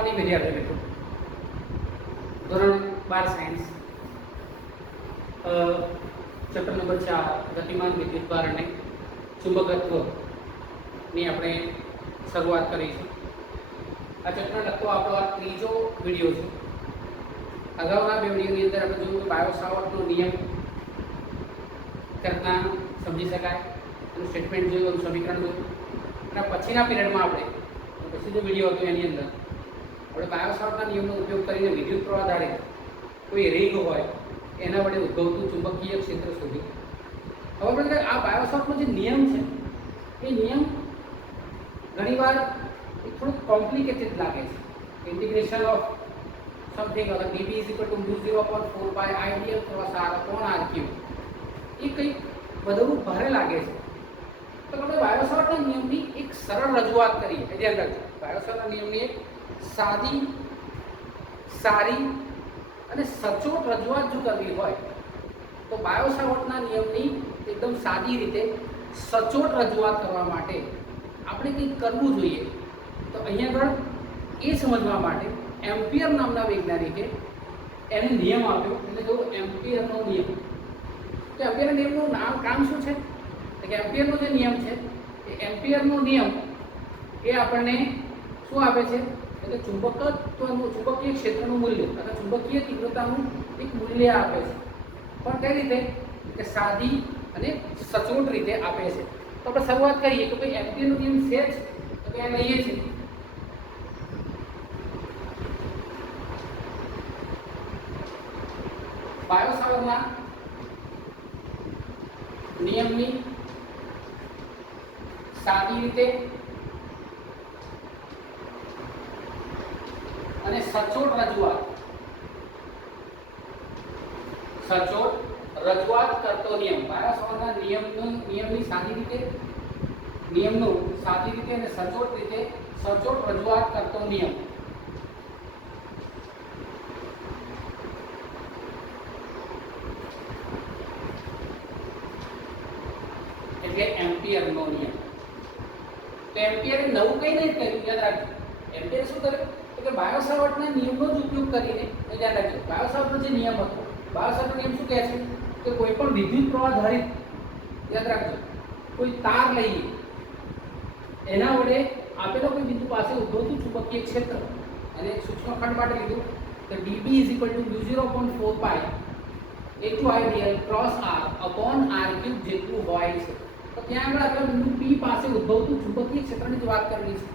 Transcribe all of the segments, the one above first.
Morning વિદ્યાર્થી મિત્રો, ધોરણ 12 સાયન્સ, ચેપ્ટર નંબર 4 ગતિમાન વિદ્યુતભાર અને ચુંબકત્વની આપણે શરૂઆત કરી છે. આ ચેપ્ટર લગતો આપણો આ ત્રીજો વિડીયો છે. અગાઉના બે વિડીયોની અંદર આપણે જોયું કે બાયો સાવર્ટનો નિયમ કરતા સમજી શકાય, એનું સ્ટેટમેન્ટ જોયું, એનું સમીકરણ જોયું. અને પછીના પીરિયડમાં આપણે પછી જો વિડીયો હતો એની અંદર આપણે બાયો સાવર્ટના નિયમનો ઉપયોગ કરીને વિદ્યુત પ્રવાહ આધારિત કોઈ રીગ હોય એના વડે ઉદ્ભવતું ચુંબકીય ક્ષેત્ર શોધ્યું. હવે આપણે આ બાયો સાવર્ટનો જે નિયમ છે એ નિયમ ઘણીવાર થોડુંક કોમ્પ્લિકેટેડ લાગે છે. ઇન્ટિગ્રેશન ઓફ સમથિંગ અગર dB = 0.4 pi ideal cross r upon r cube એ કંઈક બધું ભારે લાગે છે. તો આપણે બાયો સાવર્ટના નિયમની એક સરળ રજૂઆત કરીએ. ધ્યાન રાખજો, બાયો સાવર્ટના નિયમની એક સાદી, સારી અને સચોટ રજૂઆત જો કરવી હોય તો બાયો સાવર્ટના નિયમની એકદમ સાદી રીતે સચોટ રજૂઆત કરવા માટે આપણે કંઈક કરવું જોઈએ. તો અહીંયા આગળ એ સમજવા માટે એમ્પિયર નામના વૈજ્ઞાનિકે એને નિયમ આપ્યો, એટલે જો એમ્પિયરનો નિયમ. તો એમ્પિયરના નિયમનું કામ શું છે? કે એમ્પિયરનો જે નિયમ છે એ એમ્પિયરનો નિયમ એ આપણને શું આપે છે? એટલે ચુંબકીય ક્ષેત્રનું મૂલ્ય અથવા ચુંબકીય તીવ્રતાનું એક મૂલ્ય આપે છે. પણ કઈ રીતે? કે સાદી અને સચોટ રીતે આપે છે. તો આપણે શરૂઆત કરીએ કે ભાઈ એમ્પિયરનો નિયમ છે જ, તો ત્યાં લઈએ છીએ. બાયો સાવર્ટના નિયમની સાદી રીતે અને સચોટ રજૂઆત કરતો નિયમ. બાયો સાવર્ટના નિયમની સાદી રીતે અને સચોટ રજૂઆત કરતો નિયમ એટલે એમ્પિયરનો નિયમ. તો એમ્પિયરે નવું કંઈ નહીં કર્યું, યાદ રાખજો. એમ્પિયરે શું કર્યું? તો કે બાયો સાવર્ટના નિયમનો જ ઉપયોગ કરીને, યાદ રાખજો, બાયો સાવર્ટનો જે નિયમ હતો, બાયો સાવર્ટનો નિયમ શું કહે છે? કે કોઈ પણ વિદ્યુત પ્રવાહ ધારિત, યાદ રાખજો, કોઈ તાર લઈએ એના વડે આપેલા કોઈ બિંદુ પાસે ઉદ્ભવતું ચુંબકીય ક્ષેત્ર અને સૂક્ષ્મખંડ માટે લીધું કે dB = 0.4 pi ideal cross r upon r cube જેટલું હોય છે. તો ત્યાં આગળ આપણે બિંદુ P પાસે ઉદ્ભવતું ચુંબકીય ક્ષેત્રની જ વાત કરવી છે.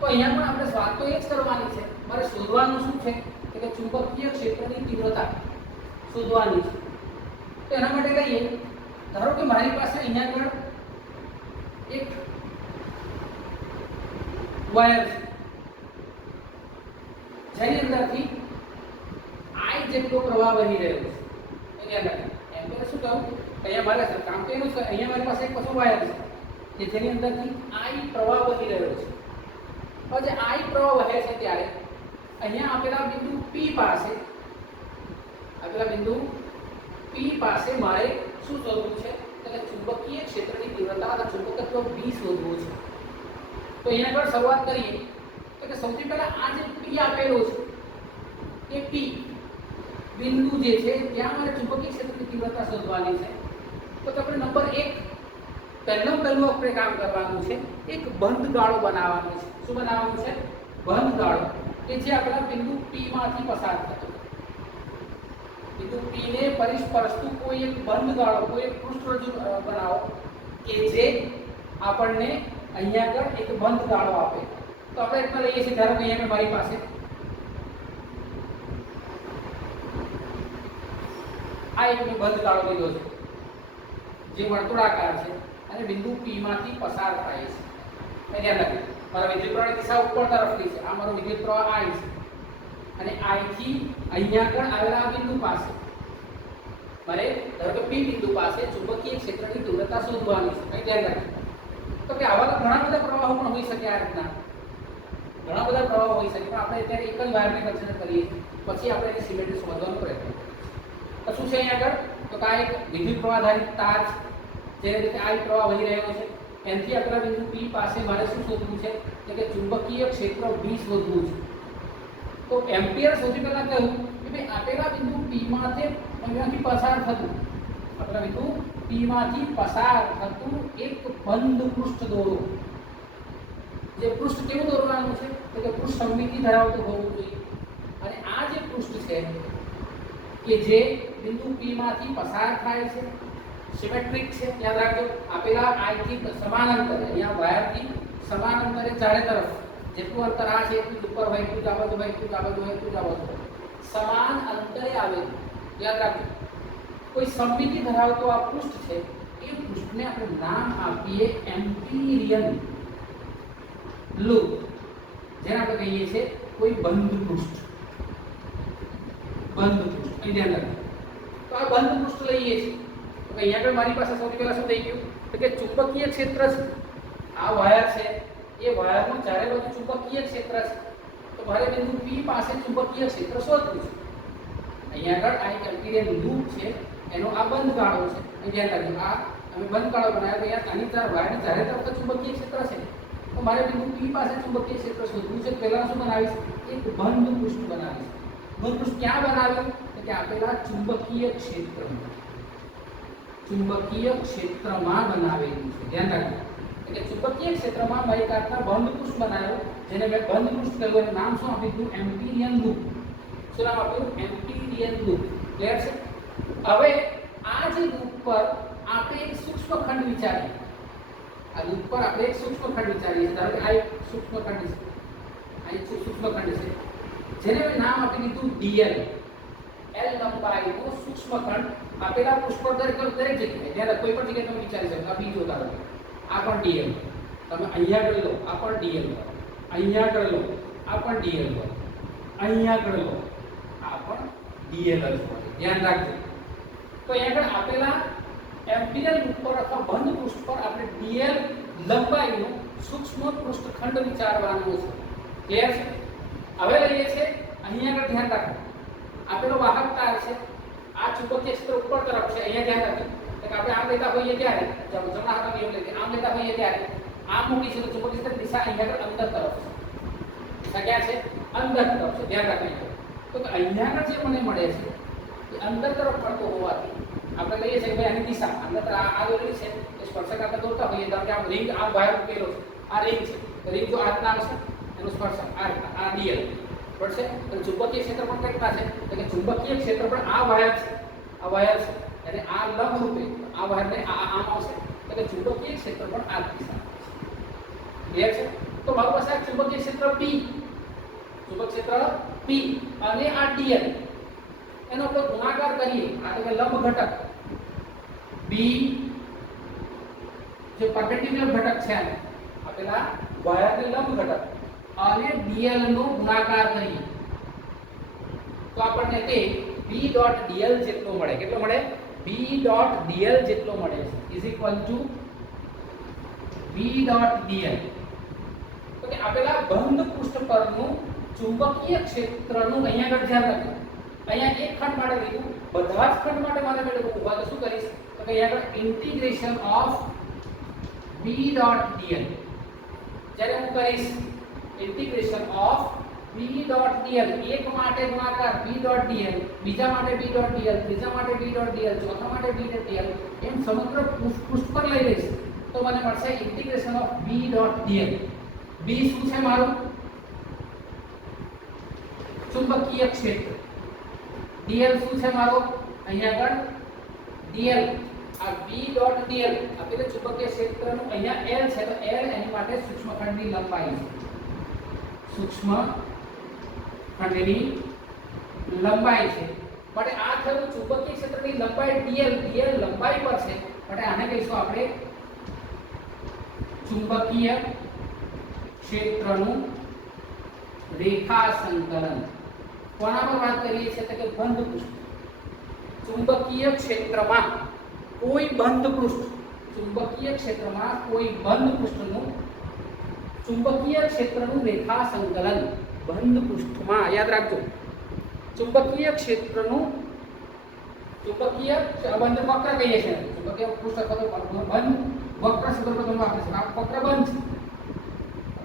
તો અહીંયા પણ આપણે વાત તો એ જ કરવાની છે. મારે શોધવાનું શું છે? કે ચુંબકીય ક્ષેત્રની તીવ્રતા શોધવાની છે. તો એના માટે કહીએ, ધારો કે મારી પાસે અહીંયા આગળ એક વાયર છે જેની અંદરથી I જેટલો પ્રવાહ વહી રહ્યો છે. એમ્પિયર શું કહું? અહીંયા મારે કામ તો એનું છે. અહીંયા મારી પાસે એક કશું વાયર છે કે જેની અંદરથી I પ્રવાહ વહી રહ્યો છે. હવે જે I પ્રવાહ વહે છે ત્યારે અહીંયા આપેલા બિંદુ P પાસે મારે શું શોધવું છે? એટલે ચુંબકીય ક્ષેત્રની તીવ્રતા અથવા ચુંબકત્વ B શોધવું છે. તો અહીંયા આગળ શરૂઆત કરીએ તો કે સૌથી પહેલા આ જે P આપેલો છે એ P બિંદુ જે છે ત્યાં મારે ચુંબકીય ક્ષેત્રની તીવ્રતા શોધવાની છે. તો આપણે નંબર 1 પહેલું આપણે કામ કરવાનું છે, એક બંધ ગાળો બનાવવાનો છે. શું બનાવવાનું છે? બંધ ગાળો કે જે આપણા બિંદુ P માંથી પસાર થતો. બિંદુ P ને પરિસ્પર્શતું કોઈ એક બંધ ગાળો, કોઈ એક પૃષ્ઠરજ્જુ બનાવો કે જે આપણને અહીંયા આગળ એક બંધ ગાળો આપે. તો આપણે એટલા લઈએ છીએ. ધારો કે અહીંયા મારી પાસે આ એક બંધ ગાળો લીધો છે જે વર્તુળાકાર છે અને બિંદુ P માંથી પસાર થાય છે. ધ્યાન રાખજો, મારા વિદ્યુત પ્રવાહની દિશા ઉપર તરફની છે. આ મારો વિદ્યુત પ્રવાહ I છે અને I થી અહીંયા આગળ આવેલા આ બિંદુ પાસે મારે ધારો કે P બિંદુ પાસે ચુંબકીય ક્ષેત્રની તીવ્રતા શોધવાની છે. ધ્યાન રાખજો. તો કે આવા ઘણા બધા પ્રવાહો પણ હોઈ શકે. આ રીતના ઘણા બધા પ્રવાહો હોઈ શકે, પણ આપણે અત્યારે એક જ વાયરને કન્સિડર કરીએ, પછી આપણે એની સિમેટ્રી શોધવાનો પ્રયત્ન કરીએ. તો શું છે અહીંયા આગળ? તો આ એક વિદ્યુત પ્રવાહ આધારિત તાર છે જેની રીતે I પ્રવાહ વહી રહ્યો છે. એનાથી આપણા બિંદુ P પાસે મારે શું શોધવું છે? કે ચુંબકીય ક્ષેત્ર B શોધવું છે. તો એમ્પિયર સૌથી પહેલા કહ્યું કે ભાઈ આપેલા બિંદુ P માંથી અહીંયાથી પસાર થતું આપેલા બિંદુ P માંથી પસાર થતું એક બંધ પૃષ્ઠ દોરો. જે પૃષ્ઠ કેવું દોરવાનું છે તો કે પૃષ્ઠ સમમિતિ ધરાવતું હોવું જોઈએ. અને આ જે પૃષ્ઠ છે કે જે બિંદુ P માંથી પસાર થાય છે સિમેટ્રિક છે. યાદ રાખજો આપેલા I થી સમાન અંતરે અહીંયા વાયરથી સમાન અંતરે ચારે તરફ જેટલું અંતર આ છે એટલું ઉપર હોય એટલું જ આ બાજુ હોય એટલું જ આ બાજુ હોય એટલું જ આ બાજુ હોય સમાન અંતરે આવેલું. યાદ રાખજો કોઈ સમમિતિ ધરાવતો આ પૃષ્ઠ છે એ પૃષ્ઠને આપણે નામ આપીએ એમ્પિરિયન લૂપ, જેને આપણે કહીએ છીએ કોઈ બંધ પૃષ્ઠ. બંધ પૃષ્ઠ અહીં ધ્યાન રાખજો. તો આ બંધ પૃષ્ઠ લઈએ છીએ તો અહીંયા આગળ મારી પાસે સૌથી પહેલા શું થઈ ગયું તો કે ચુંબકીય ક્ષેત્ર છે. આ વાયર છે એ વાયરનું ચારે બાજુ ચુંબકીય ક્ષેત્ર છે. તો મારે બિંદુ P પાસે ચુંબકીય ક્ષેત્ર શોધવું છે. અહીંયા આગળ આ એક એમ્પિરિયન લૂપ છે એનો આ બંધ ગાળો છે. અહીં ધ્યાન રાખજો આ અમે બંધ ગાળો બનાવ્યો તો અહીંયા આની ચાર વાયરની ચારે તરફ ચુંબકીય ક્ષેત્ર છે. તો મારે બિંદુ P પાસે ચુંબકીય ક્ષેત્ર શોધવું છે. પહેલા શું બનાવીશ એક બંધ પૃષ્ઠ બનાવીશ. બંધ પૃષ્ઠ ક્યાં બનાવ્યું તો કે આપેલા ચુંબકીય ક્ષેત્રમાં. ચુંબકીય ક્ષેત્રમાં બનાવેલું છે. ધ્યાન રાખજો એટલે ચુંબકીય ક્ષેત્રમાં મેં એક આટલા બંધ પૃષ્ઠ બનાવ્યો જેને મેં બંધ પૃષ્ઠ કહ્યું એનું નામ શું આપ્યું એમ્પિરિયન લૂપ. શું નામ આપ્યું એમ્પિરિયન લૂપ. ક્લિયર છે. હવે આ જે લૂપ પર આપણે એક સૂક્ષ્મ ખંડ વિચારીએ. આ લૂપ પર આપણે એક સૂક્ષ્મ ખંડ વિચારીએ. ધારો કે આ એક સૂક્ષ્મ ખંડ છે. આ એક સૂક્ષ્મ ખંડ છે જેને મેં નામ આપી દીધું dl. L લંબાઈનો સૂક્ષ્મ ખંડ આપેલા પૃષ્ઠ પર દરેક જગ્યાએ જ્યારે કોઈ પણ જગ્યાએ તમે વિચારી શકો. આ બીજો ઉદાહરણ આ પણ dl તમે અહીંયા આગળ લો આ પણ dl લો અહીંયા આગળ લો આ પણ dl લો અહીંયા આગળ લો આ પણ dl જ હોય. ધ્યાન રાખજો. તો અહીંયા આગળ આપેલા એમ્પિરિયન લૂપ પર અથવા બંધ પૃષ્ઠ પર આપણે dl લંબાઈનો સૂક્ષ્મ પૃષ્ઠખંડ વિચારવાનો છે. ક્લિયર છે. હવે લઈએ છે અહીંયા આગળ ધ્યાન રાખો આપેલો વાહક તાર છે. આ ચુંબકીય ક્ષેત્ર ઉપર તરફ છે. અહીંયા ધ્યાન રાખજો કે આપણે આમ લેતા હોઈએ ત્યારે જમણા હાથનો નિયમ લઈએ આમ લેતા હોઈએ ત્યારે આમ મૂકી છે તો ચુંબકીય ક્ષેત્ર દિશા અહીંયા આગળ અંદર તરફ છે. દિશા ક્યાં છે અંદર તરફ છે. ધ્યાન રાખજો. તો અહીંયા આગળ જે મને મળે છે એ અંદર તરફ મળતો હોવાથી આપણે કહીએ છીએ કે ભાઈ આની દિશા અંદર તરફ આ દોરેલી છે એ સ્પર્શક આપણે દોરતા હોઈએ તો કે આ રિંગ આ વાયર મૂકેલો છે. આ રિંગ છે તો રિંગ જો આ રીતના આવશે એનું સ્પર્શક આ dl પડશે. તો ચુંબકીય ક્ષેત્ર પણ કેટલા છે તો કે ચુંબકીય ક્ષેત્ર પણ આ વાયર છે. આ વાયર છે અને આ લંબ રૂપે આ વાયરને આમ આવશે તો કે ચુંબકીય ક્ષેત્ર પણ આ દિશામાં છે. ક્લિયર છે. તો મારી પાસે આ ચુંબકીય ક્ષેત્ર P ચુંબક ક્ષેત્ર P અને આ dl એનો આપણે ગુણાકાર કરીએ. આ તો કે લંબ ઘટક B જે પરપેન્ડિક્યુલર ઘટક છે આપેલા વાયરને લંબ ઘટક અને dl નો ગુણાકાર કરીએ તો આપણને તે B.dl જેટલો મળે. કેટલો મળે B.dl જેટલો મળે ઇઝ ઇક્વલ ટુ B.dl. તો કે આપેલા બંધ પૃષ્ઠ પરનું ચુંબકીય ક્ષેત્રનું અહીંયા આગળ ધ્યાન રાખજો. અહીંયા એક ખંડ માટે લીધું બધા જ ખંડ માટે મારે મેળવવું હોય તો શું કરીશ તો કે અહીંયા આગળ ઇન્ટિગ્રેશન ઓફ B.dl જ્યારે હું કરીશ ઇન્ટિગ્રેશન ઓફ B.dl એક માટે ગુણાકાર B.dl બીજા માટે B.dl ત્રીજા માટે B.dl ચોથા માટે B.dl એમ સમગ્ર પૃષ્ઠ પર લઈ લઈશ તો મને મળશે ઇન્ટિગ્રેશન ઓફ B.dl. B શું છે મારું ચુંબકીય ક્ષેત્ર. dl શું છે મારો અહીંયા આગળ dl આ B.dl આપેલું ચુંબકીય ક્ષેત્રનું અહીંયા L છે તો L એની માટે સૂક્ષ્મ ખંડની લંબાઈ છે. સૂક્ષ્મ ખંડની લંબાઈ છે માટે આ થયું ચુંબકીય ક્ષેત્રની લંબાઈ dl લંબાઈ પર છે માટે આને કહીશું આપણે ચુંબકીય ક્ષેત્રનું રેખા સંકલન. કોના પર વાત કરીએ છીએ તો કે બંધ પૃષ્ઠ. ચુંબકીય ક્ષેત્રમાં કોઈ બંધ પૃષ્ઠ ચુંબકીય ક્ષેત્રમાં કોઈ બંધ પૃષ્ઠનું ચુંબકીય ક્ષેત્રનું રેખા સંકલન બંધ પૃષ્ઠમાં. યાદ રાખજો ચુંબકીય ક્ષેત્રનું ચુંબકીય બંધ વક્ર કહીએ છીએ. ચુંબકીય પૃષ્ઠ અથવા બંધ વક્ર શબ્દ તમે વાપરી શકો. આ વક્ર બંધ છે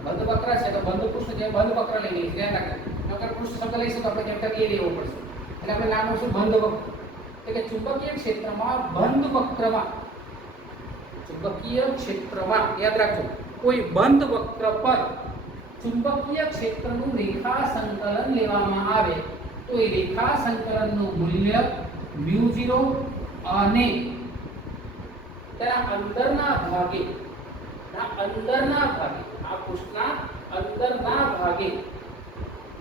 બંધ વક્ર છે તો બંધ પૃષ્ઠ જે બંધ વક્ર લઈ લઈએ. ધ્યાન રાખજો અગર પૃષ્ઠ શબ્દ લઈશું તો આપણે કેપિટલ એ લેવો પડશે એટલે આપણે નામ લઈશું બંધ વક્ર એટલે કે ચુંબકીય ક્ષેત્રમાં બંધ વક્રમાં ચુંબકીય ક્ષેત્રમાં યાદ રાખજો કોઈ બંધ વક્ર પર ચુંબકીય ક્ષેત્રનું રેખા સંકલન લેવામાં આવે તો એ રેખા સંકલનનું મૂલ્ય μ0 અને તેના અંદરના ભાગે આ પૃષ્ઠના અંદરના ભાગે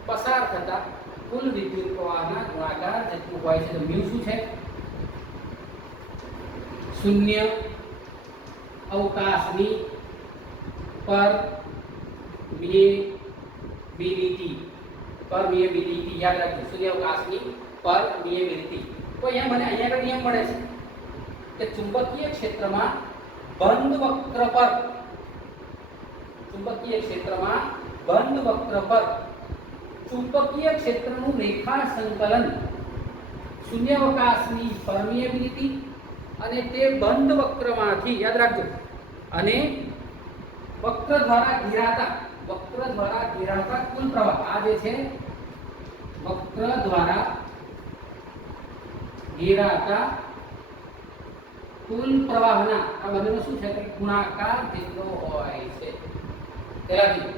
પસાર થતા કુલ વિદ્યુત પ્રવાહના ગુણાકાર જેટલું હોય છે. તો μ શું છે? શૂન્ય અવકાશની પરમિએબિલિટી યાદ રાખજો. શૂન્ય અવકાશની પરમિએબિલિટી. તો અહીંયા આગળ નિયમ મળે છે કે ચુંબકીય ક્ષેત્રમાં બંધ વક્ર પર ચુંબકીય ક્ષેત્રનું રેખા સંકલન શૂન્યાવકાશની પરમિએબિલિટી અને તે બંધ વક્રમાંથી યાદ રાખજો અને વક્ર દ્વારા ઘેરાતા કુલ પ્રવાહ આ જે છે વક્ર દ્વારા ઘેરાતા કુલ પ્રવાહના આ બંનેનો શું છે ગુણાકાર જેટલો હોય છે. પહેલાથી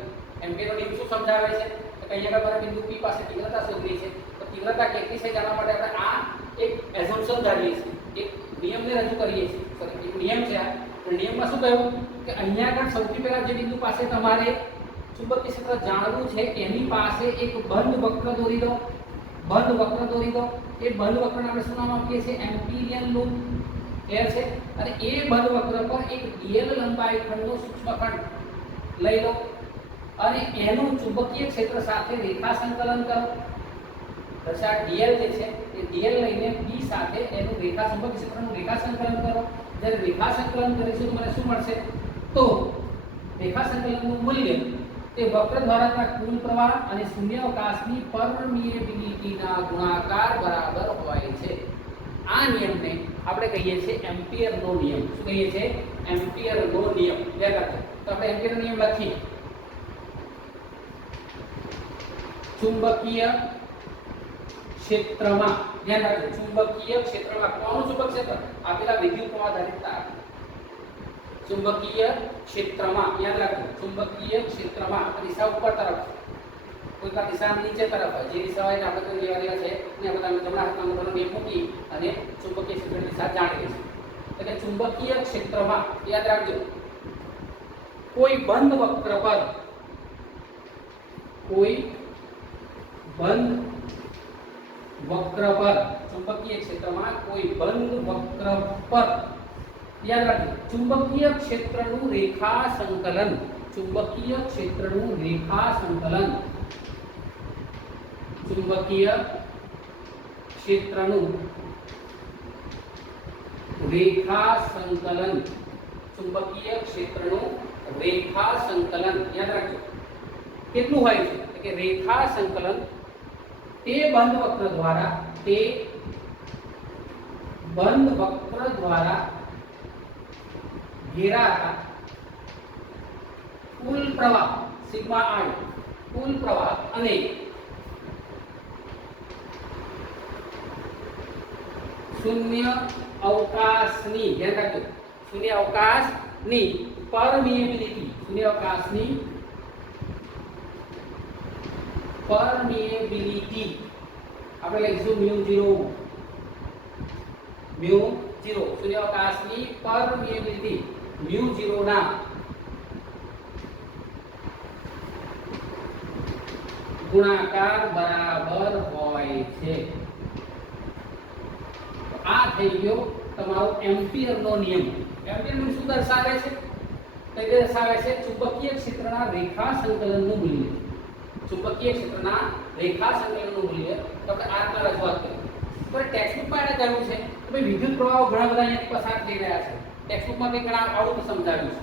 એમ્પીયરનો નિયમ શું સમજાવે છે કે અહીંયા આગળ બિંદુ P પાસે તીવ્રતા શોધવી છે. તો તીવ્રતા કેટલી છે જાણવા માટે આપણે આ એક એઝમ્પશન ધારીએ છીએ, એક નિયમને રજૂ કરીએ છીએ. સોરી, એક નિયમ છે આ. તો નિયમમાં શું કહ્યું કે અહીંયા આગળ સૌથી પહેલા જે બિંદુ પાસે તમારે ચુંબકીય ક્ષેત્ર જાણવું છે એની પાસે એક બંધ વક્ર દોરી દો. એ બંધ વક્રને આપણે શું નામ આપીએ છીએ? એમ્પિરિયન લૂપ છે. અને એ બંધ વક્ર પર એક dl લંબાઈ ખંડનો સૂક્ષ્મખંડ લઈ લો અને એનું ચુંબકીય ક્ષેત્ર સાથે રેખા સંકલન કરો. દશા dl જે છે એ dl લઈને p સાથે એનું રેખા ચુંબકીય ક્ષેત્રનું રેખા સંકલન કરો. જ્યારે રેખા સંકલન કરીશું તો મને શું મળશે? તો રેખા સંકલનનું મૂલ્ય તે વક્ર દ્વારાના કુલ પ્રવાહ અને શૂન્યાવકાશની પરમિએબિલિટીના ગુણાકાર બરાબર હોય છે. આ નિયમને આપણે કહીએ છીએ એમ્પિયરનો નિયમ. શું કહીએ છીએ? એમ્પિયરનો નિયમ. યાદ રાખજો. તો આપણે એમ્પિયરનો નિયમ લખીએ. ચુંબકીય ક્ષેત્રમાં ધ્યાન રાખજો, ચુંબકીય ક્ષેત્રમાં કોનું ચુંબક ક્ષેત્ર? આપેલા વિદ્યુત પ્રવાહ ધારિત તાર. ચુંબકીય ક્ષેત્રમાં યાદ રાખજો, ચુંબકીય ક્ષેત્રમાં દિશા ઉપર તરફ, કોઈ કા દિશા નીચે તરફ હોય. જે દિશા હોય આપણે તો લેવા છે ને આપણે જમણા હાથના અંગૂઠાનો બે મૂકી અને ચુંબકીય ક્ષેત્રની દિશા જાણી લઈશું. એટલે ચુંબકીય ક્ષેત્રમાં યાદ રાખજો કોઈ બંધ વક્ર પર ચુંબકીય ક્ષેત્રમાં કોઈ બંધ વક્ર પર યાદ રાખજો ચુંબકીય ક્ષેત્રનું રેખા સંકલન ચુંબકીય ક્ષેત્રનું રેખા સંકલન ચુંબકીય ક્ષેત્રનું રેખા સંકલન યાદ રાખજો કેટલું હોય છે કે રેખા સંકલન તે બંધ વક્ર દ્વારા ઘેરાતા કુલ પ્રવાહ સિગ્મા i કુલ પ્રવાહ અને શૂન્ય અવકાશની ધ્યાન રાખજો શૂન્ય અવકાશની પરમિએબિલિટી આપણે લખીશું μ0 શૂન્ય અવકાશની પરમિએબિલિટી μ0 ના ગુણાકાર બરાબર હોય છે. આ થઈ ગયો તમારો એમ્પિયરનો નિયમ. એમ્પિયર નિયમ શું દર્શાવે છે? તે દર્શાવે છે ચુંબકીય ક્ષેત્રના રેખા સંકલનનું મૂલ્ય. ચુંબકીય ક્ષેત્રના રેખા સંકલનનું મૂલ્ય તો આપણે આ રીતના રજૂઆત કરી. પણ ટેક્સ્ટબુકમાં એને કહ્યું છે કે ભાઈ વિદ્યુત પ્રવાહો ઘણા બધા અહીંયાથી પસાર થઈ રહ્યા છે. ટેક્સ્ટબુકમાં કંઈક આવું સમજાવ્યું છે.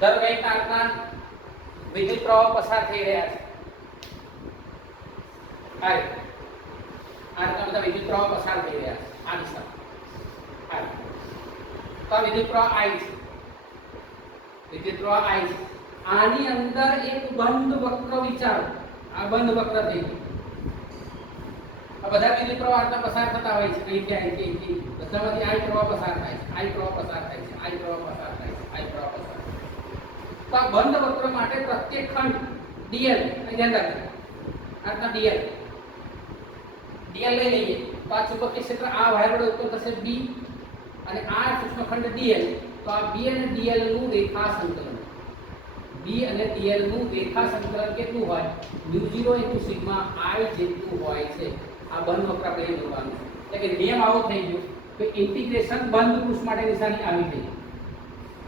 દર કંઈક રીતના વિદ્યુત પ્રવાહો પસાર થઈ રહ્યા છે. આ રીતના બધા વિદ્યુત પ્રવાહો પસાર થઈ રહ્યા છે આ દિશામાં. તો આ વિદ્યુત પ્રવાહ I છે. વિદ્યુત પ્રવાહ I છે. આની અંદર એક બંધ વક્ર વિચારો. આ બંધ વક્ર થઈ ગયું. આ બધા વિદ્યુત પ્રવાહ આટલા પસાર થતા હોય છે અહીંથી બધામાંથી I પ્રવાહ પસાર થાય છે, I પ્રવાહ પસાર થાય છે, I પ્રવાહ પસાર થાય છે, I પ્રવાહ પસાર થાય છે. તો આ બંધ વક્ર માટે પ્રત્યેક ખંડ dl ધ્યાન રાખજો. આટલા dl લઈ લઈએ તો આ ચુંબકીય ક્ષેત્ર આ વાયર વડે ઉત્પન્ન થશે B અને આ સૂક્ષ્મખંડ dl. તો આ B અને dl નું રેખા સંકલન, B અને dl નું રેખા સંકલન કેટલું હોય? μ0 * સિગ્મા I જેટલું હોય છે. આ બંધ વક્ર આપણે જોવાનું છે. એટલે કે નિયમ આવો થઈ ગયો કે ઇન્ટિગ્રેશન બંધ પૃષ્ઠ માટે નિશાની આવી થઈ.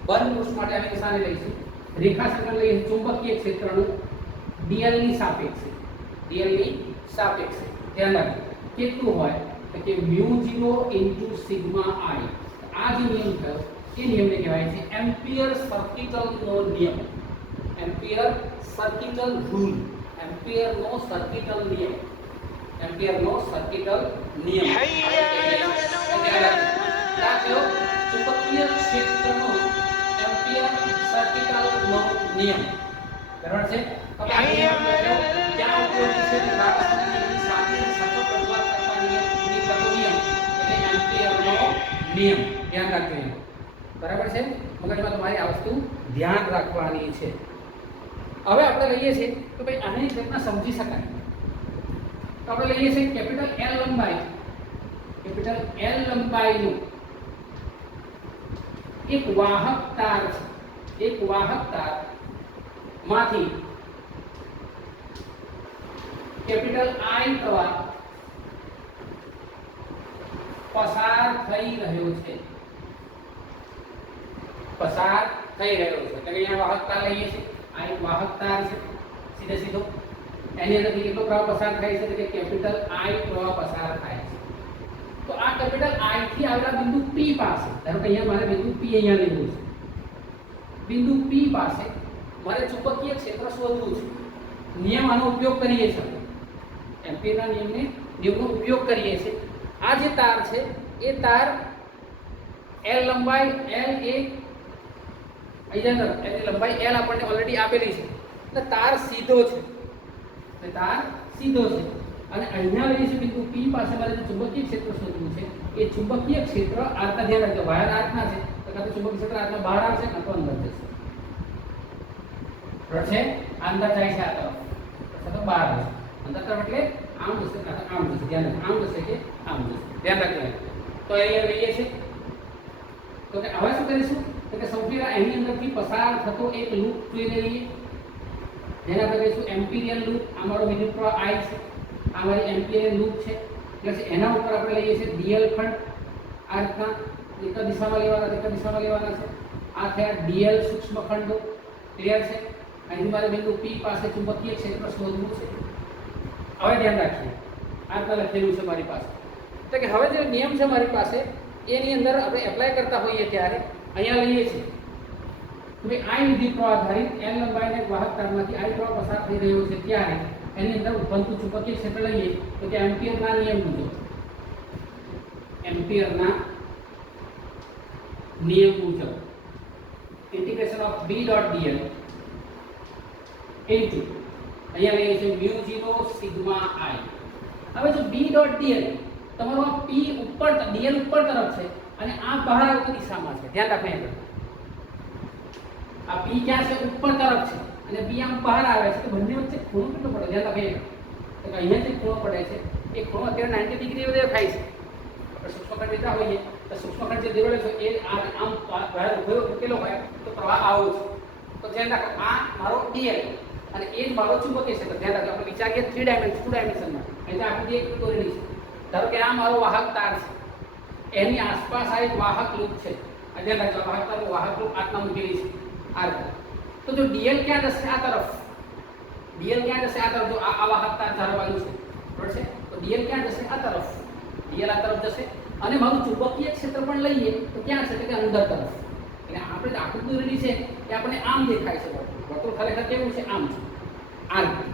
બંધ પૃષ્ઠ માટે આવી નિશાની લઈશું. રેખા સંકલન લઈએ ચુંબકીય ક્ષેત્રનું dl ની સાપેક્ષે, dl ની સાપેક્ષે ધ્યાન રાખજો કેટલું હોય તો કે μ0 * સિગ્મા I. આ જે નિયમ થયો એ નિયમને કહેવાય છે એમ્પિયર સર્કિટલનો નિયમ, એમ્પિયર સર્કિટલ રૂલ, એમ્પિયરનો સર્કિટલ નિયમ, એમ્પિયરનો સર્કિટલ નિયમ. દાખલો ચુંબકીય ક્ષેત્રનો એમ્પિયર સર્કિટલનો નિયમ બરાબર છે. હવે આ નિયમ ક્યાં ઉપયોગી છે? વાહકના નિયમની સાથે સતત રજૂઆત કરતા નિયમની કરતો નિયમ એટલે એમ્પિયરનો નિયમ. ધ્યાન રાખજો બરાબર છે. મગજમાં તમારી આ વસ્તુ ધ્યાન રાખવાની છે. હવે આપણે લઈએ છીએ તો ભાઈ આને એક રીતના સમજી શકાય તો આપણે લઈએ છીએ કેપિટલ L લંબાઈ, કેપિટલ L લંબાઈનું એક વાહક તાર છે. એક વાહક તાર માંથી કેપિટલ I પ્રવાહ પસાર થઈ રહ્યો છે, પસાર થઈ રહ્યો છે. એટલે કે અહીંયા વાહક તાર લઈએ છીએ. આ એક વાહક તાર છે સીધે સીધો. એની અંદરથી કેટલો પ્રવાહ પસાર થાય છે? કે કેપિટલ I પ્રવાહ પસાર થાય છે. તો આ કેપિટલ I થી આવેલા બિંદુ P પાસે, ધારો કે અહીંયા મારે બિંદુ P અહીંયા લેવું છે. બિંદુ P પાસે મારે ચુંબકીય ક્ષેત્ર શોધવું છે. નિયમ આનો ઉપયોગ કરીએ છીએ, એમ્પિયરના નિયમનો ઉપયોગ કરીએ છીએ. આ જે તાર છે એ તાર L લંબાઈ L એ અહીંયા એની લંબાઈ L આપણને ઓલરેડી આપેલી છે. એટલે તાર સીધો છે, એટલે તાર સીધો છે અને અહીંયા લઈએ છીએ બિંદુ P પાસે મારે જે ચુંબકીય ક્ષેત્ર શોધવું છે એ ચુંબકીય ક્ષેત્ર આટલા ધ્યાન રાખજો. વાયર આટલા છે તો કાં તો ચુંબકીય ક્ષેત્ર આટલા બહાર આવશે કાં તો અંદર જશે. બરાબર છે. અંદર જાય છે આ તરફ અથવા તો બહાર આવશે. અંદર તરફ એટલે આમ જશે કાં તો આમ જશે. ધ્યાન રાખજો આમ જશે કે આમ જશે. ધ્યાન રાખજો. તો અહીંયા લઈએ છીએ તો કે હવે શું કરીશું તો કે સૌથી પહેલા એની અંદરથી પસાર થતો એક લૂપ જોઈ લઈએ. જેને આપણે કહીશું એમ્પિરિયલ લૂપ. આ મારો વિદ્યુત પ્રવાહ I છે, આ મારી એમ્પિરિયલ લૂપ છે. એટલે એના ઉપર આપણે લઈએ છીએ dl ખંડ. આ રીતના એક દિશામાં લેવાના, એક દિશામાં લેવાના છે. આ થયા dl સૂક્ષ્મ ખંડો. ક્લિયર છે. અહીંથી મારે બિંદુ P પાસે ચુંબકીય ક્ષેત્ર શોધવું છે. હવે ધ્યાન રાખીએ આ રીતના લખેલું છે મારી પાસે. તો કે હવે જે નિયમ છે મારી પાસે એની અંદર આપણે એપ્લાય કરતા હોઈએ ત્યારે અહીંયા લઈએ છીએ તો I વિદ્યુત પ્રવાહ આધારિત L લંબાઈના વાહક તારમાંથી I પ્રવાહ પસાર થઈ રહ્યો છે ત્યારે એની અંદર ઉત્પન્ન ચુંબકીય ક્ષેત્ર લઈએ તો કે એમ્પિયરના નિયમ મુજબ, એમ્પિયરના નિયમ મુજબ integration of B dot dl into અહીંયા લઈએ છીએ μ0 સિગ્મા I. હવે જો B ડોટ dl તમારો આ P ઉપર dl ઉપર તરફ છે અને આ બહાર આવતી દિશામાં છે. ધ્યાન રાખજો. આ P ક્યાં છે? ઉપર તરફ છે અને B આમ બહાર આવે છે. તો બંને વચ્ચે ખૂણો કેટલો પડે? ધ્યાન રાખજો. તો અહીંયા જે ખૂણો પડે છે એ ખૂણો અત્યારે 90 ડિગ્રી દેખાય છે. આપણે સૂક્ષ્મખંડ લીધા હોઈએ તો સૂક્ષ્મખંડ જે દોરેલો છે એ આમ બહાર ઉકેલો હોય તો પ્રવાહ આવો છે. તો ધ્યાન રાખો આ મારો dl અને એ જ મારો ચુંબકીય ક્ષેત્ર. ધ્યાન રાખજો. આપણે વિચારીએ 2 ડાયમેન્શનમાં. એટલે આપણે એક દોરેલી છે. ધારો કે આ મારો વાહક તાર છે, એની આસપાસ આ એક વાહક લૂપ છે. ધ્યાન રાખજો વાહક તાર વાહક લૂપ આટલા મૂકેલી છે આ રીતે. તો જો dl ક્યાં જશે? આ તરફ. dl ક્યાં જશે? આ તરફ. જો આ વાહક તાર ચારે બાજુ છે બરાબર છે તો dl ક્યાં જશે? આ તરફ. dl આ તરફ જશે અને મારું ચુંબકીય ક્ષેત્ર પણ લઈએ તો ક્યાં છે? કે અંદર તરફ. એટલે આપણે આકૃતિ દોરેલી છે એ આપણને આમ દેખાય છે. વર્તુળ ખરેખર કેવું છે? આમ છે. આ રીતે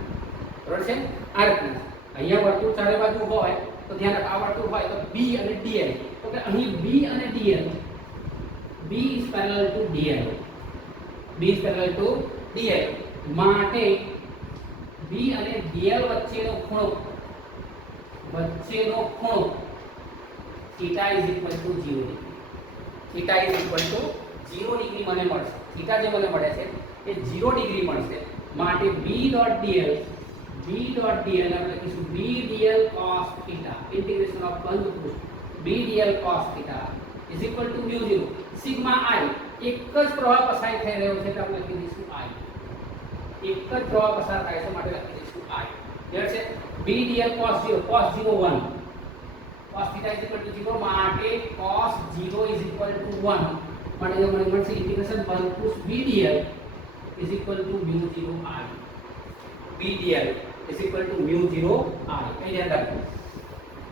બરાબર છે. આ રીતે અહીંયા વર્તુળ ચારે બાજુ હોય તો ધ્યાન રાખો આ વર્તુળ હોય તો B અને dl. તો કે અહીં B અને dl, B is parallel to dl. b is parallel to dl માટે b અને dl વચ્ચેનો ખૂણો theta is equal to 0 theta is equal to 0 degree મને મળશે theta જે મને મળે છે એ 0 ડિગ્રી મળશે માટે b dot dl આપણે લખીશું b dl cos theta integration of બંધ પૃષ્ઠ b dl cos theta is equal to mu 0 sigma I એક જ પ્રવાહ પસાર થઈ રહ્યો છે એટલે આપણે લખી દઈશું I એક જ પ્રવાહ પસાર થાય છે માટે લખી દઈશું I ક્લિયર છે b dl cos 0 1 cos theta is equal to 0 માટે cos 0 is equal to 1 માટે મને મળશે ઇન્ટિગ્રેશન બંધ પૃષ્ઠ b dl is equal to mu 0 I b dl is equal to mu 0 I કઈ ધ્યાન રાખજો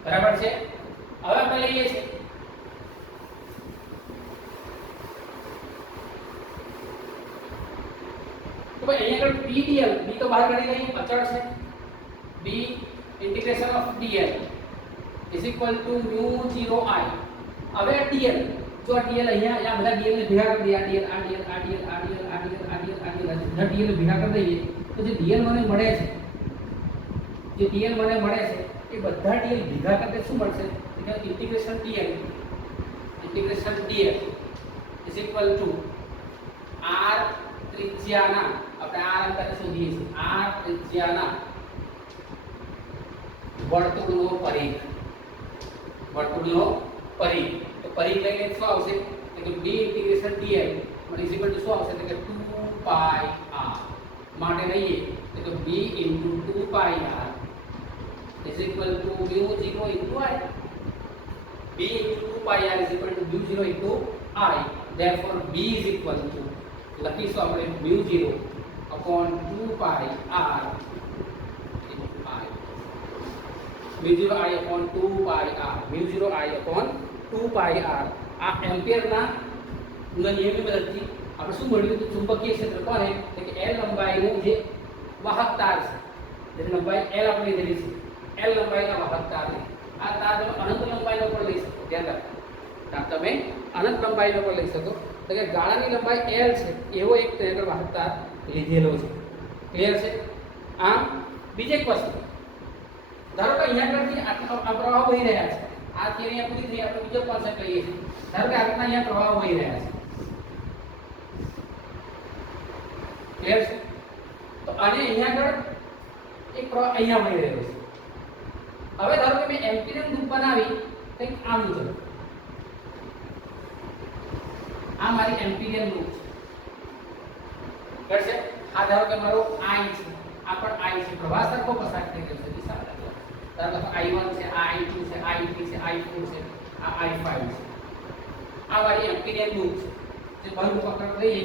બરાબર છે હવે આપણે લઈએ છીએ તો ભાઈ અહીંયા આગળ p dl b તો બહાર કાઢી લઈએ અચળ છે b integration of dl is equal to mu 0 I હવે dl જો dl અહીંયા બધા dl ને ભેગા કરી દઈએ આ dl ને ભેગા કરી દઈએ તો જે dl મને મળે છે એ બધા dl ભેગા કરતા શું મળશે એટલે integration dl is equal to r ત્રિજ્યાના આપણે r અંતરે શોધીએ છીએ r ત્રિજ્યાના વર્તુળનો પરિઘ તો પરિઘ લઈને શું આવશે તો b ઇન્ટિગ્રેશન dl મને is equal to શું આવશે તો કે 2 pi r માટે લઈએ તો b into 2 pi r is equal to mu 0 into I b into 2 pi r is equal to mu 0 into I therefore b is equal to લખીશું આપણે mu 0 upon 2 pi r into I mu 0 I upon 2 pi r mu 0 I upon 2 pi r આ એમ્પિયરના નિયમની મદદથી આપણે શું મળ્યું તો ચુંબકીય ક્ષેત્ર કોને એટલે કે l લંબાઈનું જે વાહક તાર છે જેની લંબાઈ l આપણે લીધેલી છે l લંબાઈના વાહક તારને આ તાર તમે અનંત લંબાઈનો પણ લઈ શકો ધ્યાન રાખો તમે અનંત લંબાઈનો પણ લઈ શકો તો કે ગાળાની લંબાઈ l છે એવો એક તેનો વાહક તાર લીધેલો છે ક્લિયર છે આમ બીજી એક વસ્તુ ધારો કે અહીંયા આગળથી આ પ્રવાહ વહી રહ્યા છે આ થિયરી પૂરી થઈ આપણે બીજો કોન્સેપ્ટ લઈએ છીએ ધારો કે આટલા અહીંયા પ્રવાહ વહી રહ્યા છે ક્લિયર છે તો અને અહીંયા આગળ એક પ્રવાહ અહીંયા વહી રહ્યો છે હવે ધારો કે મેં એમ્પિરિયલ લૂપ બનાવી કંઈક આ મુજબ આ મારી એમ્પિરિયલ લૂપ છે છે આ ધારો કે મારો I છે આ પણ I છે પ્રવાહ સરખો પસાર થઈ રહ્યો છે દિશા ધારો કે I1 છે આ I2 છે I3 છે I4 છે આ I5 છે આ મારી એમ્પિરિયલ લૂપ છે જે બંધ વક્ર લઈએ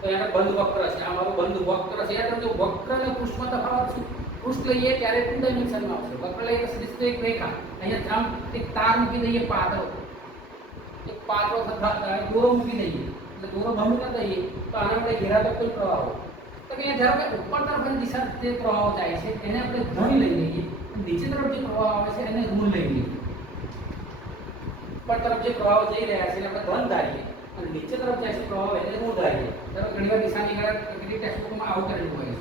તો એનો બંધ વક્ર છે આ મારો બંધ વક્ર છે એટલે જો વક્ર અને પૃષ્ઠમાં તફાવત છે પૃષ્ઠ લઈએ ત્યારે 2 ડાયમેન્શનમાં આવશે વક્ર લઈએ તો સીધી એક રેખા અહીંયા આમ એક તાર મૂકી દઈએ પાતળો એક પાતળો દોરો મૂકી દઈએ એટલે દોરો બંધ કરી દઈએ તો આને આપણે ઘેરાતો કોઈ પ્રવાહ તો કે ધારો કે ઉપર તરફની દિશા જે પ્રવાહ જાય છે એને આપણે ધન લઈ લઈએ નીચે તરફ જે પ્રવાહ આવે છે એને ઋણ લઈ લઈએ ઉપર તરફ જે પ્રવાહ જઈ રહ્યા છે એને આપણે ધન ધારીએ અને નીચે તરફ જાય છે પ્રવાહ એને ઋણ ધારીએ ધારો ઘણીવાર દિશાની કેટલીક ટેક્સ્ટબુકમાં આવું કરેલું હોય છે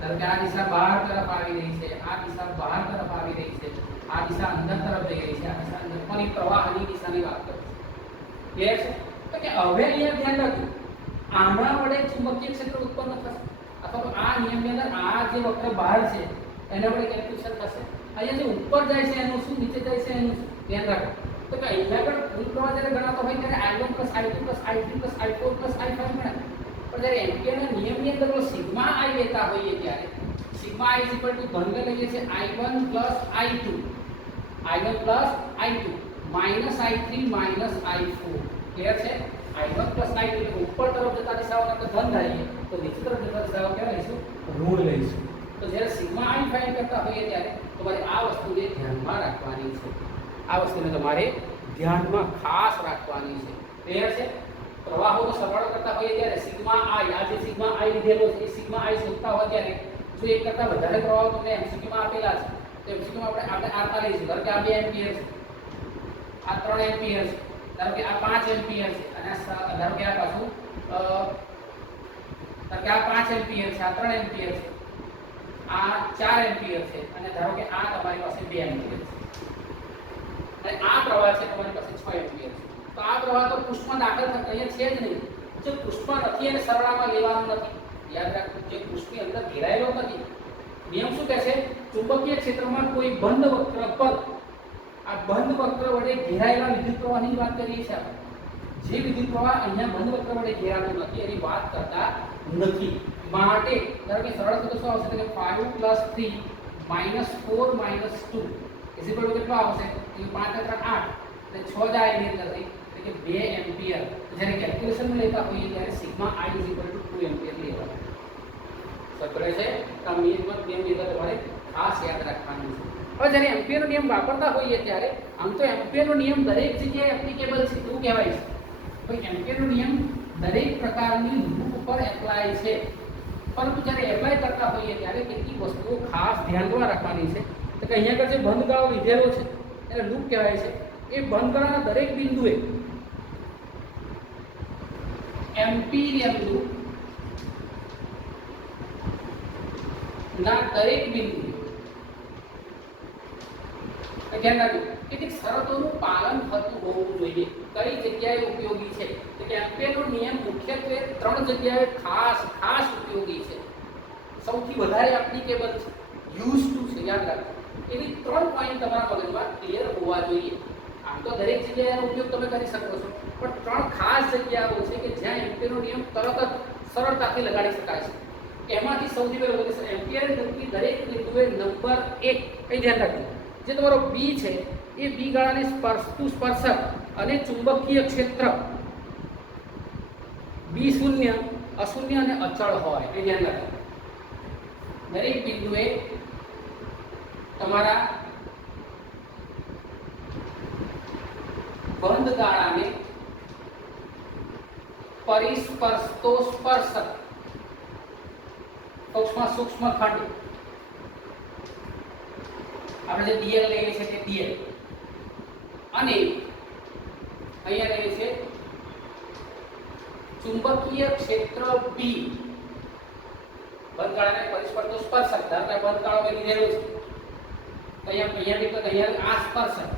ધારો કે આ દિશા બહાર તરફ આવી રહી છે આ દિશા બહાર તરફ આવી રહી છે આ દિશા અંદર તરફ જઈ રહી છે આ દિશા અંદર પણ પ્રવાહની દિશાની વાત કરું ક્લિયર છે તો કે હવે અહીંયા ધ્યાન રાખજો આના વડે ચુંબકીય ક્ષેત્ર ઉત્પન્ન થશે અથવા તો આ નિયમની અંદર આ જે વક્ર બહાર છે એના વડે કેલ્ક્યુલેશન થશે અહીંયા જે ઉપર જાય છે એનું શું નીચે જાય છે એનું ધ્યાન રાખો તો કે અહીંયા આગળ કુલ પ્રવાહ જ્યારે ગણાતો હોય ત્યારે I1 I2 I3 I4 I5 મળે પણ જ્યારે એમ્પિયરના નિયમની અંદર સિગ્મા I લેતા હોઈએ ત્યારે સિગ્મા I ધન લઈએ છે I1 I2 -I3 -I4 clear છે I1 I2 ઉપર તરફ જતા દિશાઓને આપણે ધન ધારીએ તો નીચે તરફ જતા દિશાઓ કેવા લઈશું ઋણ લઈશું તો જ્યારે સિગ્મા I ફાઇન્ડ કરતા હોઈએ ત્યારે તમારે આ વસ્તુને ધ્યાનમાં રાખવાની છે આ વસ્તુને તમારે ધ્યાનમાં ખાસ રાખવાની છે ક્લિયર છે પ્રવાહોનો સરવાળો કરતા હોઈએ ત્યારે સિગ્મા I આ જે સિગ્મા I લીધેલો છે એ સિગ્મા I શોધતા હોય ત્યારે જો એક કરતાં વધારે પ્રવાહો તમને એમસીક્યુમાં આપેલા છે તો એમસીક્યુમાં આપણે આટલા લઈશું ધારો કે આ 2 એમ્પિયર છે આ 3 એમ્પિયર છે ધારો કે આ 5 એમ્પિયર છે અને ધારો કે આ પાછું 10 કે આ 5 એમ્પિયર છે, આ 3 એમ્પિયર છે, આ 4 એમ્પિયર છે અને ધારો કે આ તમારી પાસે 2 એમ્પિયર છે અને આ પ્રવાહ છે તમારી પાસે 6 એમ્પિયર છે. તો આ પ્રવાહ તો પૃષ્ઠમાં દાખલ થતો અહીંયા છે જ નહીં. જે પૃષ્ઠમાં નથી એને સરળામાં લેવાનું નથી. યાદ રાખો, જે પૃષ્ઠની અંદર ઘેરાયેલો નથી. નિયમ શું કહે છે? ચુંબકીય ક્ષેત્રમાં કોઈ બંધ વક્ર પર, આ બંધ વક્ર વડે ઘેરાયેલા વિદ્યુત પ્રવાહની વાત કરીએ છીએ આપણે. જે વિદ્યુત પ્રવાહ અહીંયા બંધ વક્ર વડે ઘેરાતો નથી એની વાત કરતા નથી. માટે ધારો કે સરળ થતો શું આવશે? કે 5 + 3 - 4 - 2 ઇક્વલ કેટલો આવશે? કે 5 × 8 એટલે 6 જાય એની અંદરથી, એટલે કે 2 એમ્પિયર. જ્યારે કેલ્ક્યુલેશનમાં લેતા હોઈએ ત્યારે સિગ્મા i 2 એમ્પિયર લેવાનું. સપરે છે તો નિયમ તમારે ખાસ યાદ રાખવાનું છે. હવે જ્યારે એમ્પિયરનો નિયમ વાપરતા હોઈએ ત્યારે આમ તો એમ્પિયરનો નિયમ દરેક જગ્યાએ એપ્લિકેબલ છે એવું કહેવાય છે. ભાઈ એમ્પિયરનો નિયમ દરેક પ્રકારની લૂપ પર એપ્લાય છે. પરંતુ જ્યારે એપ્લાય કરતા હોઈએ ત્યારે કેટલીક વસ્તુઓ ખાસ ધ્યાનમાં રાખવાની છે. તો કે અહીંયા આગળ જે બંધ ગાળો લીધેલો છે એને લૂપ કહેવાય છે. એ બંધ ગાળાના દરેક બિંદુએ એમ્પિરિયલ લૂપ ના દરેક બિંદુએ ધ્યાન રાખજો કેટલીક શરતોનું પાલન થતું હોવું જોઈએ. કઈ જગ્યાએ ઉપયોગી છે? કે એમ્પિયરનો નિયમ મુખ્યત્વે 3 જગ્યાએ ખાસ ઉપયોગી છે. સૌથી વધારે એપ્લિકેબલ છે, યુઝ ટુ છે. યાદ રાખો, એની 3 પોઈન્ટ તમારા મગજમાં ક્લિયર હોવા જોઈએ. આમ તો દરેક જગ્યાએ એનો ઉપયોગ તમે કરી શકો છો, પણ 3 ખાસ જગ્યાઓ છે કે જ્યાં એમ્પિયરનો નિયમ તરત જ સરળતાથી લગાડી શકાય છે. એમાંથી સૌથી પહેલો છે એમ્પિયર લૂપની દરેક બિંદુએ નંબર 1 કઈ ધ્યાન રાખજો. જે તમારો બી છે એ બી ગાળાને સ્પર્શતું સ્પર્શક અને ચુંબકીય ક્ષેત્ર બી શૂન્ય, અશૂન્ય અને અચળ હોય એ ધ્યાન રાખજો. દરેક બિંદુએ તમારા બંધ ગાળાને પરિસ્પર્શતો સ્પર્શક સૂક્ષ્મ ખંડ આપણે જે dl લઈએ છીએ તે dl અને અહીંયા લઈએ છે ચુંબકીય ક્ષેત્ર B બંધ ગાળાને પરિસ્પર્શતો સ્પર્શક. ધારો કે બંધ ગાળો મેં લીધેલો છે તો અહીંયા લીધો તો અહીંયા આ સ્પર્શક,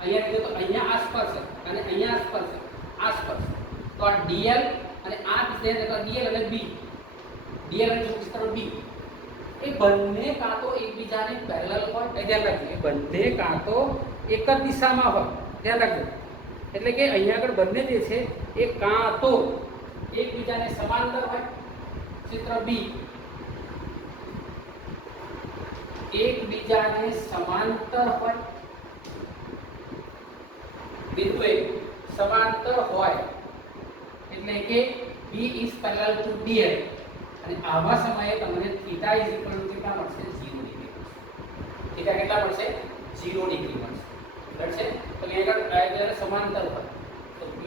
અહીંયા લીધો તો અહીંયા આ સ્પર્શક અને અહીંયા આ સ્પર્શક, આ સ્પર્શક. તો આ dl અને આ dl અને B, dl અને ચુંબકીય ક્ષેત્ર B એ બંને કાં તો એકબીજાને પેરેલલ હોય. ધ્યાન રાખજો, એ બંને કાં તો એક જ દિશામાં હોય. ધ્યાન રાખજો. એટલે કે અહીંયા આગળ બંને જે છે એ કાં તો એકબીજાને સમાંતર હોય ક્ષેત્ર B, એકબીજાને સમાંતર હોય બિંદુએ સમાંતર હોય એટલે કે B is parallel to dl અને આવા સમયે તમને થીટા કેટલા મળશે? 0 ડિગ્રી. થીટા કેટલા મળશે? 0 ડિગ્રી મળશે. બરાબર છે? તો અહીંયા સમાંતર હોય તો B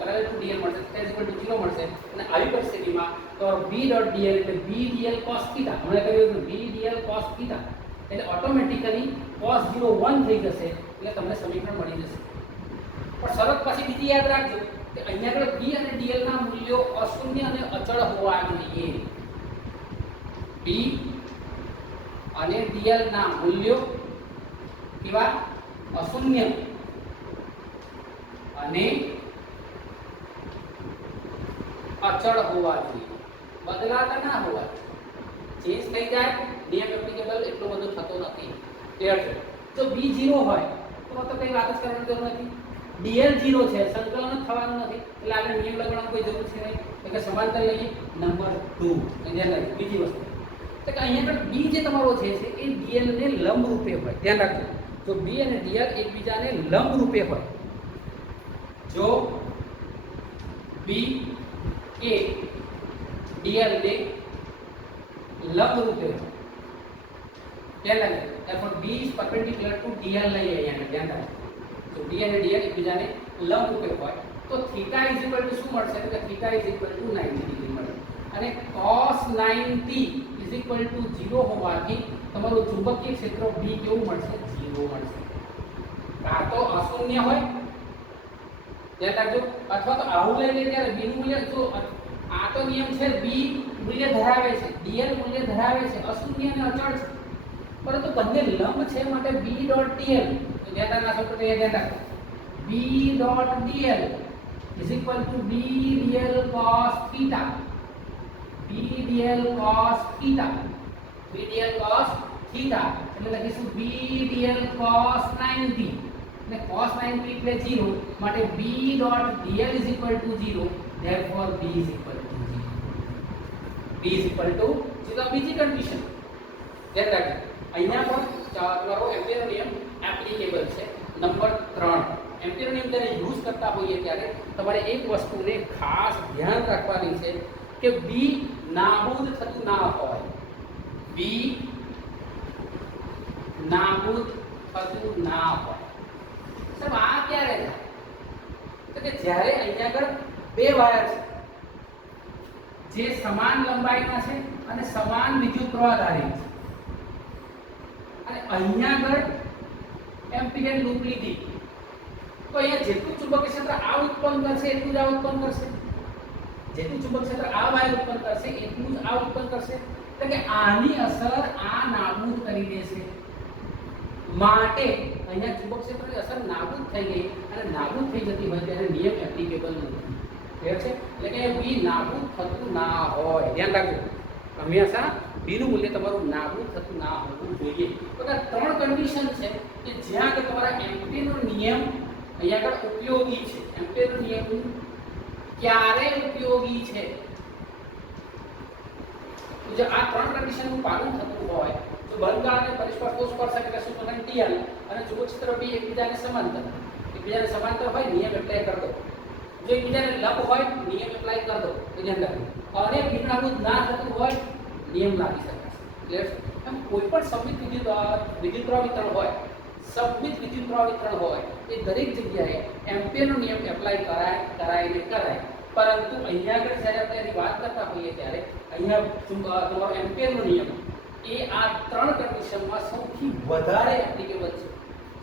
parallel to dl મળશે, θ 0 મળશે. અને આવી પરિસ્થિતિમાં તો B.dl એટલે B dl cos θ. મને કહ્યું B dl cos θ એટલે ઓટોમેટિકલી cos 0 1 થઈ જશે એટલે તમને સમીકરણ મળી જશે. પણ શરત પછી બીજી યાદ રાખજો કે અહીંયા આગળ B અને dl ના મૂલ્યો અશૂન્ય અને અચળ હોવા જોઈએ. B અને dl ના મૂલ્યો કેવા? અશૂન્ય અને અચળ હોવા જોઈએ. બદલાતા ના હોવા જોઈએ. ચેન્જ થઈ જાય નિયમ એપ્લિકેબલ એટલો બધો થતો નથી. ક્લિયર છે? જો B 0 હોય તો કઈ વાત જ કરવાની જરૂર નથી. dl 0 છે, સંકલન જ થવાનું નથી એટલે આપણે નિયમ લગાડવાની કોઈ જરૂર છે નહીં. એટલે સમાંતર લઈએ. નંબર 2 ધ્યાન રાખજો. બીજી વસ્તુ તો કે અહીંયા આગળ B જે તમારો છે એ dl ને લંબ રૂપે હોય. ધ્યાન રાખજો, જો B અને dl એકબીજાને લંબ રૂપે હોય, જો B એ dl ને લંબ રૂપે હોય, ધ્યાન રાખજો. therefore B is perpendicular to dl લઈએ અહીંયા ધ્યાન રાખજો. તો d અને dl એકબીજાને લંબ રૂપે હોય તો થીટા શું મળશે? તો કે થીટા 90 ડિગ્રી મળે. અને cos 90 0 હોવાથી તમારું ચુંબકીય ક્ષેત્ર B કેવું મળશે? 0 મળશે. કાં તો અશૂન્ય હોય, ધ્યાન રાખજો, અથવા તો આવું લઈ લે ત્યારે B નું મૂલ્ય જો આ તો તો નિયમ છે બી મૂલ્ય ધરાવે છે, dl મૂલ્ય ધરાવે છે, અશૂન્ય અને અચળ છે, પરંતુ બંને લંબ છે માટે b ડોટ dl તો ધ્યાન રાખો તો ધ્યાન રાખો b dot dl is equal to b dl cos theta, b dl cos theta, b dl cos theta એટલે લખીશું b dl cos 90 અને cos 90 એટલે 0 માટે b dot dl is equal to 0, therefore b is equal to 0, b is equal to 0. બીજી condition ધ્યાન રાખજો, અહીંયા પણ તમારો એમ્પિયરનો નિયમ એપ્લિકેબલ છે. નંબર 3, એમ્પિયરનો નિયમ જ્યારે યુઝ કરતા હોઈએ ત્યારે તમારે એક વસ્તુને ખાસ ધ્યાન રાખવાની છે કે બી નાબૂદ થતું ના હોય, બી નાબૂદ થતું ના હોય. સાહેબ આ ક્યારે થાય? તો કે જ્યારે અહીંયા આગળ બે વાયર છે જે સમાન લંબાઈના છે અને સમાન વિદ્યુત પ્રવાહ ધારી છે, અને અહીંયા આગળ એમ્પિયર લૂપ લીધી તો અહીંયા જેટલું ચુંબકીય ક્ષેત્ર આ ઉત્પન્ન કરશે એટલું જ આ ઉત્પન્ન કરશે, જેટલું ચુંબકીય ક્ષેત્ર આ વાયર ઉત્પન્ન કરશે એટલું જ આ ઉત્પન્ન કરશે. એટલે કે આની અસર આ નાબૂદ કરી દેશે, માટે અહીંયા ચુંબક ક્ષેત્રની અસર નાબૂદ થઈ ગઈ અને નાબૂદ થઈ જતી હોય ત્યારે નિયમ એપ્લિકેબલ નથી. ક્લિયર છે? એટલે કે બી નાબૂદ થતું ના હોય, ધ્યાન રાખજો, હંમેશા બી નું મૂલ્ય તમારું નાબૂદ થતું ના હોવું જોઈએ. તો આ 3 કન્ડિશન છે કે જ્યાં કે તમારા એમ્પિયરનો નિયમ અહીંયા આગળ ઉપયોગી છે. એમ્પિયરનો નિયમ ક્યારે ઉપયોગી છે? તો જો આ 3 કન્ડિશનનું પાલન થતું હોય તો બંધ અને પરિસ્પર્શ સ્પર્શક એટલે શું બને TL અને ચુંબક ક્ષેત્ર બી એકબીજાને સમાંતર હોય નિયમ એપ્લાય કરી દો. જો એકબીજાને લંબ હોય નિયમ એપ્લાય કરી દો તો ધ્યાન રાખજો. અને વિનાબૂદ ના થતું હોય નિયમ લાગી શકાશે. ક્લિયર છે? એમ કોઈ પણ સમમિત વિદ્યુત પ્રવાહ વિતરણ હોય, સમમિત વિદ્યુત પ્રવાહ વિતરણ હોય એ દરેક જગ્યાએ એમ્પિયરનો નિયમ એપ્લાય કરાય. પરંતુ અહીંયા આગળ જ્યારે આપણે એની વાત કરતા હોઈએ ત્યારે અહીંયા તમારો એમ્પિયરનો નિયમ એ આ 3 કન્ડિશનમાં સૌથી વધારે એપ્લિકેબલ છે,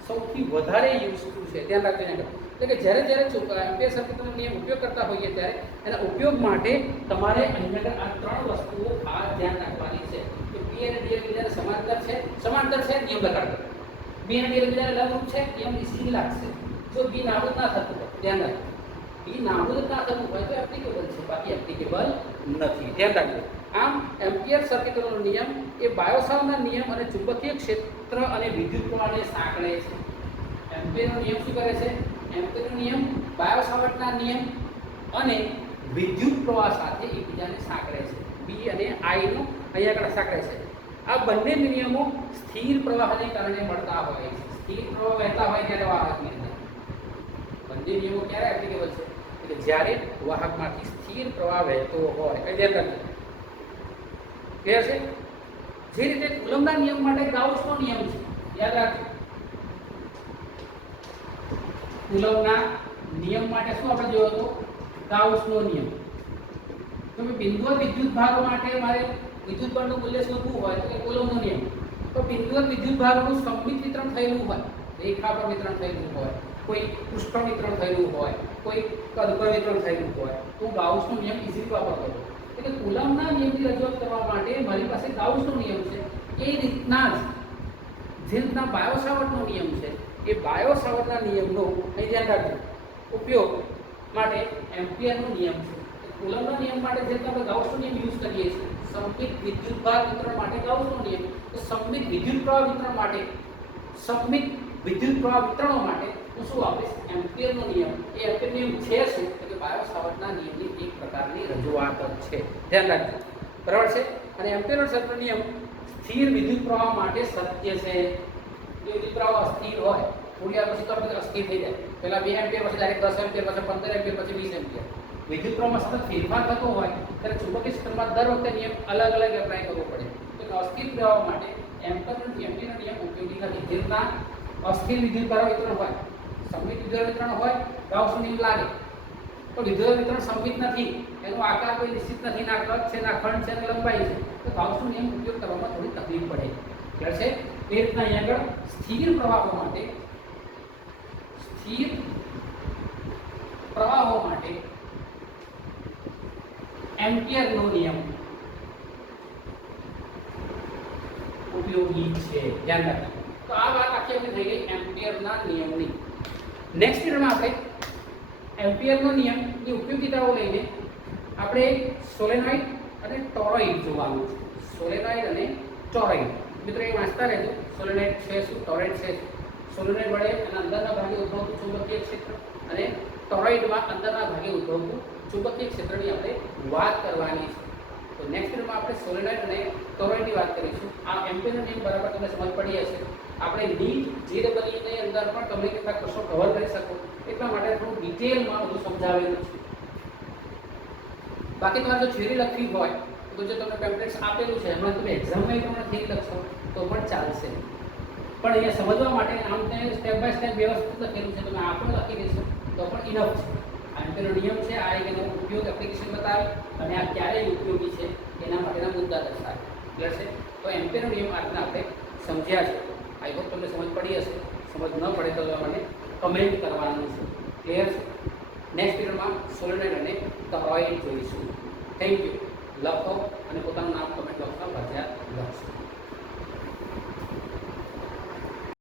સૌથી વધારે યુઝફુલ છે. ધ્યાન રાખજો. એટલે કે જ્યારે એમ્પિયર સર્કિટનો નિયમ ઉપયોગ કરતા હોઈએ ત્યારે એના ઉપયોગ માટે તમારે અહીંયા આ 3 વસ્તુઓ ખાસ ધ્યાન રાખવાની છે કે બી અને ડી એકબીજાને સમાંતર છે નિયમ લગાડો, બી અને ડી એકબીજાને લંબરૂપ છે નિયમ ઈઝીલી લાગશે. જો બી નાબૂદ ના થતું હોય ધ્યાન રાખજો, બી નાબૂદ ના થતું હોય તો એપ્લિકેબલ છે, બાકી એપ્લિકેબલ નથી. ધ્યાન રાખજો. આમ એમ્પિયર સર્કિટનો નિયમ એ બાયોસાવર્ટના નિયમ અને ચુંબકીય ક્ષેત્ર અને વિદ્યુત પ્રવાહને સાંકળે છે. એમ્પિયરનો નિયમ શું કરે છે? એમ્પિયરનો નિયમ બાયોસાવર્ટના નિયમ અને વિદ્યુત પ્રવાહ સાથે એકબીજાને સાંકળે છે. બી અને આઈ નો અહીંયા આગળ સાંકળે છે. આ બંને નિયમો સ્થિર પ્રવાહને કારણે મળતા હોય છે. સ્થિર પ્રવાહ વહેતા હોય ત્યારે વાહકની અંદર બંને નિયમો ક્યારે એપ્લિકેબલ છે? એટલે જ્યારે વાહકમાંથી સ્થિર પ્રવાહ વહેતો હોય. ધ્યાન રાખજો. ક્લિયર છે? જે રીતે કુલમ્બના નિયમ માટે ગાઉસનો નિયમ છે, યાદ રાખજો. કુલમ્બના નિયમ માટે શું આપણે જોયો હતો? ગાઉસનો નિયમ. તો બિંદુવત વિદ્યુત ભાગ માટે મારે વિદ્યુત બળનું મૂલ્ય શોધવું હોય તો કુલમ્બનો નિયમ. તો બિંદુવત વિદ્યુત ભાગનું સંમિત વિતરણ થયેલું હોય, રેખા પર વિતરણ થયેલું હોય, કોઈ પૃષ્ઠ વિતરણ થયેલું હોય, કોઈ કદ પર વિતરણ થયેલું હોય તો ગાઉસનો નિયમ ઈઝીલી વાપરવો. એટલે કુલમ્બના નિયમની રજૂઆત કરવા માટે મારી પાસે ગાઉસનો નિયમ છે. એ રીતના જ જે રીતના બાયોસાવર્ટનો નિયમ છે એ બાયોસાવર્ટના નિયમનો અહીં ધ્યાન રાખજો ઉપયોગ માટે એમ્પિયરનો નિયમ છે. કુલમ્બના નિયમ માટે જે રીતે આપણે ગાઉસનો નિયમ યુઝ કરીએ છીએ, સમમિત વિદ્યુત ભાર વિતરણ માટે ગાઉસનો નિયમ, તો સમમિત વિદ્યુત પ્રવાહ વિતરણ માટે, સમમિત વિદ્યુત પ્રવાહ વિતરણો માટે હું શું વાપરીશ? એમ્પિયરનો નિયમ. એ એમ્પિયર નિયમ છે શું? કે બાયોસાવર્ટના નિયમની એક પ્રકારની રજૂઆત છે. ધ્યાન રાખજો. બરાબર છે? અને એમ્પિયરનો સર્કિટનો નિયમ સ્થિર વિદ્યુત પ્રવાહ માટે સત્ય છે. જો વિદ્યુત પ્રવાહ અસ્થિર હોય થોડી વાર પછી તો આપણે અસ્થિર થઈ જાય. પહેલા 2 એમ્પિયર, પછી ડાયરેક્ટ 10 એમ્પિયર, પછી 15 એમ્પિયર, પછી 20 એમ્પિયર. વિદ્યુત પ્રવાહમાં સતત ફેરફાર થતો હોય ત્યારે ચુંબકીય ક્ષેત્રમાં દર વખતે નિયમ અલગ અલગ એપ્લાય કરવો પડે. તો અસ્થિર પ્રવાહ માટે એમ્પિયરનો નિયમ ઉપયોગી નથી. જે રીતના અસ્થિર વિદ્યુત પ્રવાહ વિતરણ હોય, સમમિત વિદ્યુત વિતરણ હોય, ગાઉસનો નિયમ લાગે. તો વિદ્યુત વિતરણ સમમિત નથી, એનો આકાર કોઈ નિશ્ચિત નથી, ના કદ છે, ના ખંડ છે, ના લંબાઈ છે, તો ગાઉસનો નિયમ ઉપયોગ કરવામાં થોડી તકલીફ પડે. ખ્યાલ છે? એ રીતના અહીંયા આગળ સ્થિર પ્રવાહો માટે એમ્પિયરનો નિયમ ઉપયોગી છે, ધ્યાન રાખજો. તો આ વાત આખી આપણી થઈ ગઈ એમ્પિયરના નિયમની. નેક્સ્ટ પીરિયડમાં આપણે એમ્પિયરનો નિયમની ઉપયોગિતાઓ લઈને આપણે સોલેનોઇડ અને ટોરોઇડ જોવાનું છે. સોલેનોઇડ અને ટોરોઇડ મિત્રો એ વાંચતા રહેજો. સોલેનોઇડ છે શું, ટોરોઇડ છે શું. સોલેનોઇડ વડે એના અંદરના ભાગે ઉદ્ભવતું ચુંબકીય ક્ષેત્ર અને ટોરોઇડમાં અંદરના ભાગે ઉદ્ભવતું ચુંબકીય ક્ષેત્રની આપણે વાત કરવાની છે. તો નેક્સ્ટ વિડીયોમાં આપણે સોલેનોઇડ અને ટોરોઇડની વાત કરીશું. આ એમ્પિયરનો નિયમ બરાબર તમને સમજ પડી હશે. આપણે નીટ JEE ની અંદર પણ તમે કેટલાક પ્રશ્નો કવર કરી શકો એટલા માટે થોડું ડિટેલમાં બધું સમજાવેલું છે. બાકી તમારે જો થિયરી લખવી હોય તો જે તમને પેમ્પલેટ્સ આપેલું છે એમાં તમે એક્ઝામમાં તમને થિયરી લખશો તો પણ ચાલશે. પણ અહીંયા સમજવા માટે આમ તે સ્ટેપ બાય સ્ટેપ વ્યવસ્થિત લખેલું છે. તમે આ પણ લખી દેશો તો પણ ઇનફ છે. આ એમ્પિયરનો નિયમ છે, આ એક એનો ઉપયોગ એપ્લિકેશન બતાવે અને આ ક્યારે ઉપયોગી છે એના માટેના મુદ્દા દર્શાવે. ક્લિયર છે? તો એમ્પિયરનો નિયમ આ રીતના આપણે સમજ્યા છે. આઈ હોપ તમને સમજ પડી હશે. સમજ ન પડે તો મને કમેન્ટ કરવાનું છે. ક્લિયર છે? નેક્સ્ટ પીરિયડમાં સોલેનોઇડ અને ટોરોઇડ જોઈશું. Thank you. લખો અને પોતાનું નામ કમેન્ટ બોક્સમાં ભજ્યા લખશો.